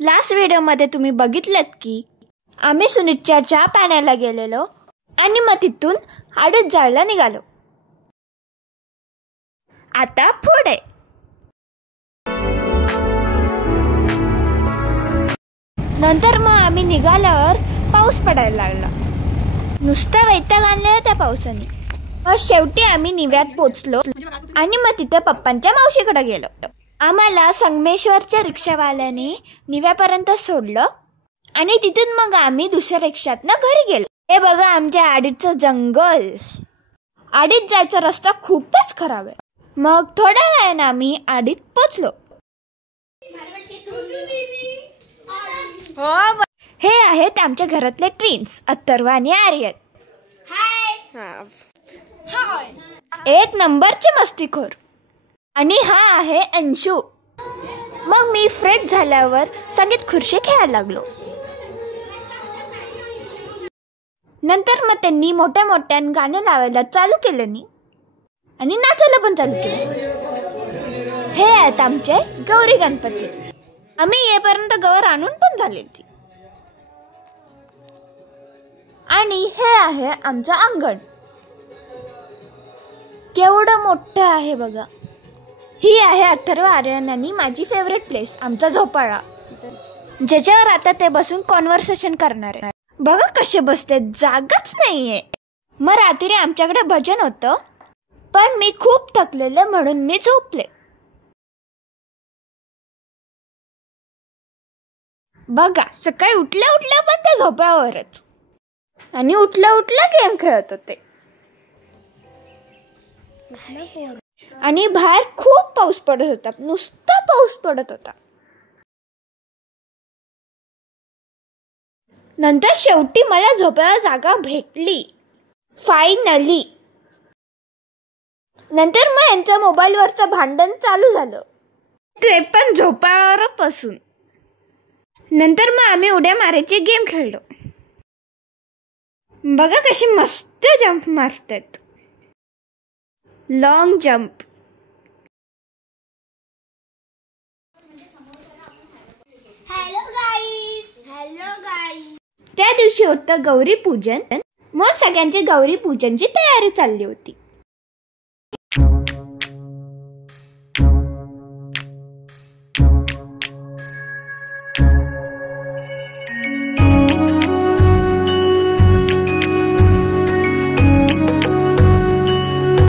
Last व्हिडिओमध्ये तुम्ही बघितलं की आम्ही सुनीतच्या चहा पाण्याला गेलेलो आणि मग तिथून आडत जायला निघालो. आता पुढे नंतर मग आम्ही निघाल्यावर पाऊस पडायला लागला. नुसता वैताग आणलेला त्या पावसाने. मग शेवटी आम्ही निव्यात पोचलो आणि मग तिथे पप्पांच्या मावशीकडे गेलो. आम्हाला संगमेश्वरच्या रिक्षावाल्याने निव्यापर्यंत सोडलं आणि तिथून मग आम्ही दुसऱ्या रिक्षातनं घरी गेलो. हे बघा आमच्या आडीचं जंगल. आडीत जायचा रस्ता खूपच खराब आहे. मग थोड्या वेळाने आम्ही आडीत पोचलो. हे आहेत आमच्या घरातले ट्विन्स अथर्व आणि आर्यन. एक नंबरचे मस्तीखोर. आणि हा आहे अंशू. मग मी फ्रेश झाल्यावर संगीत खुर्शी खेळायला लागलो. नंतर मग त्यांनी मोठ्या मोठ्याने गाणे लावायला चालू केलं आणि नाचायला पण चालू केलं. हे आहेत आमचे गौरी गणपती. आम्ही येईपर्यंत गौर आणून पण झाली ती. आणि हे आहे आमचं अंगण. केवढं मोठं आहे बघा. ही आहे अथर्व आर्यन आणि माझी फेवरेट प्लेस आमचा झोपाळा, ज्याच्यावर आता ते बसून कॉन्व्हर्सेशन करणार आहे. बघा कसे बसते, जागाच नाहीये. मग रात्री आमच्याकडे भजन होतं पण मी खूप थकलेले म्हणून मी झोपले. बघा सकाळी उठल्या उठल्या पण त्या झोपाळ्यावरच आणि उठल्या उठल्या गेम खेळत होते. आणि बाहेर खूप पाऊस पडत होता. नुसता पाऊस पडत होता. नंतर शेवटी मला झोपायला जागा भेटली फायनली. नंतर मग यांच्या मोबाईलवरचं भांडण चालू झालं, ते पण झोपाळ्यावर बसून. नंतर मग आम्ही उड्या मारायचे गेम खेळलो. बघा कशी मस्त जंप मारतात, लॉंग जंप. त्या दिवशी होतं गौरी पूजन. मग सगळ्यांची गौरी पूजनची तयारी चालली होती.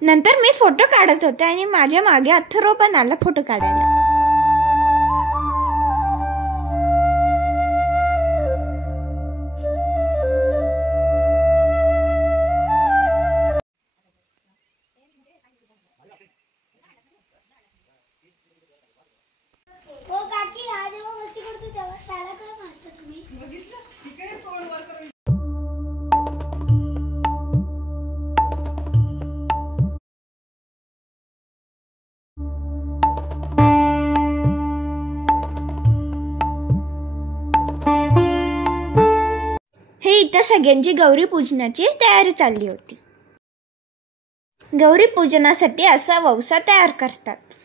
नंतर मी फोटो काढत होते आणि माझ्या मागे अथर्व पण आला फोटो काढायला. इथं सगळ्यांची गौरी पूजनाची तयारी चालली होती. गौरी पूजनासाठी असा वौसा तयार करतात.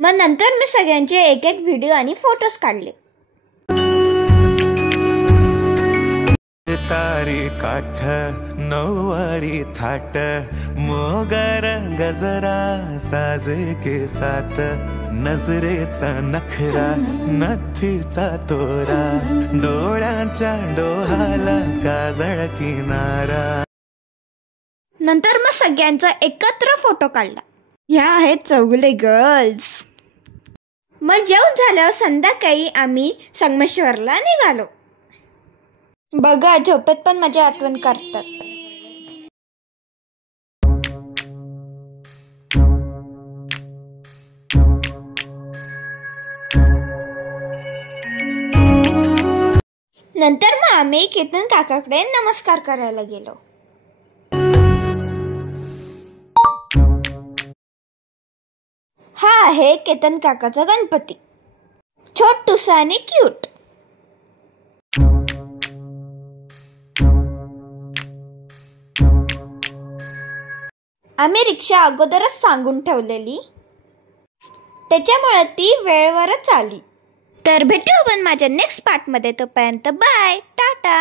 मग नंतर मी सगळ्यांचे एक एक व्हिडिओ आणि फोटोज काढले. तारी काठ नऊवारी थाट मोगर गजरा साजे के साथ नजरेचा नखरा नथीचा तोरा डोळ्यांच्या डोहाला काजळ किनारा. नंतर मग सगळ्यांचा एकत्र फोटो काढला. ह्या आहेत चौगुले गर्ल्स. मग जेवण झाल्यावर संध्याकाळी आम्ही संगमेश्वरला निघालो. बघा झोपेत पण माझी आठवण करतात. नंतर मग आम्ही केतन काकाकडे नमस्कार करायला गेलो. हा आहे केतन काकाचा गणपती, छोटूसा आणि क्यूट. आम्ही रिक्षा अगोदरच सांगून ठेवलेली, त्याच्यामुळे ती वेळेवरच आली. तर भेटू आपण माझ्या नेक्स्ट पार्टमध्ये. तोपर्यंत बाय, टाटा.